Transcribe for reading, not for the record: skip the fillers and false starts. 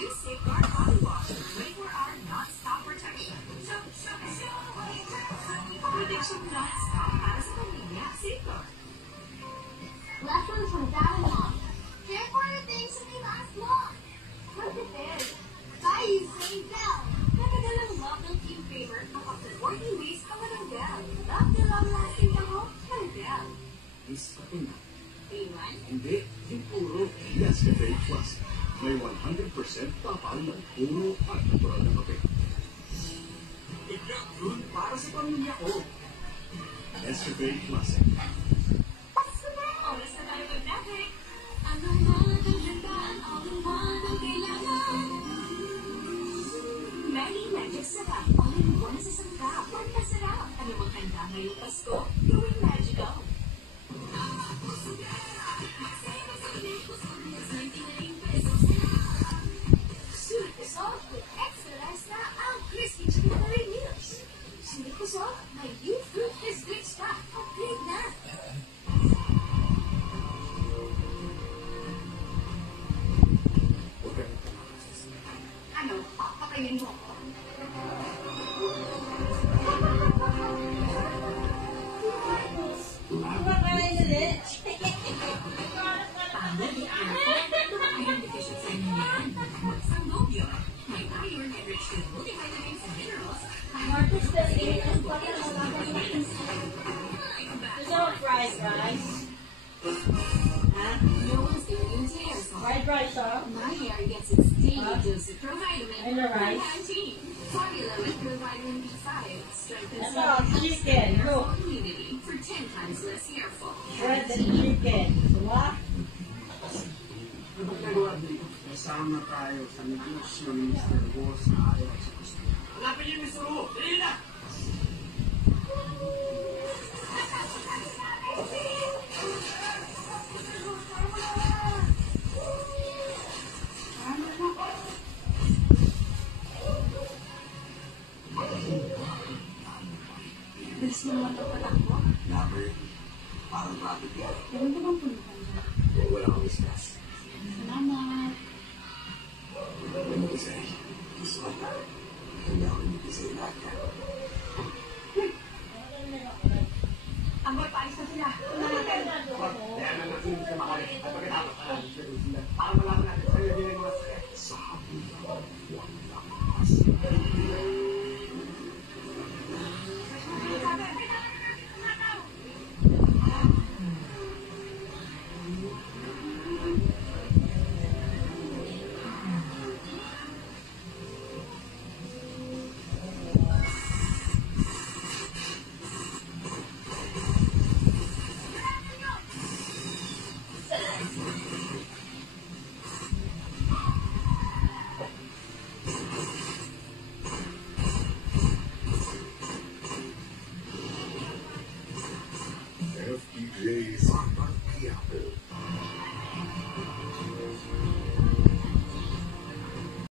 New Safeguard Body Wash. 24-hour non-stop protection. Protection non-stop para sa pamilya. Safeguard. Lessons from Dad and Mom. Care for your things so they last long. Come prepared. Buy you save Bell. Napadalang love ng team favorite ng up to 40 ways ka ng Bell. Love the long-lasting ako ng Bell. Is ka na. A1? Hindi. Yung puro Nescafe Plus. May 100% tapal ng puro at natural na kape. Ikaw para sa pamilya ko. Nescafe Plus. Oras na tayo mag-nape. Anong ang gandaan? All-in-one ang kailangan. Many Magic Sarap. All-in-one sa sangkap. Magpasarap. Ano mang handa ngayong Pasko? Gawing magical. Sulit ko soft with extra rice na ang crispy chicken curry meals. Sulit ko soft, may youth fruit biscuits pa. Upgrade na. Ano? Papakayin mo ako. Tama ni Arthur. Iron deficiency niya. Magsang nobyo. May iron enriched with multivitamins and minerals. Fried rice. No one's giving you tears. Fried rice, huh? My hair gets its daily dose of provitamin And the rice. B19. Formula with provitamin B5 strengthens That's all chicken. Look. immunity for 10 times less hair fall. Shredded chicken. What? Ano nagawa dito? Kasama tayo sa negosyo ni Mr. Boss na ayaw sa gusto. Hanapin niyo yung Mr. Wu. Dali na! Bilis mo naman pagpatakbo. Number, parang rapid yan. Ganun ka bang punta niya? Kung wala kang discuss. Salamat. Alam mo kasi, gusto ka na. Hindi ako hindi sa'yo lahat yan. Ang boy, paalis na sila.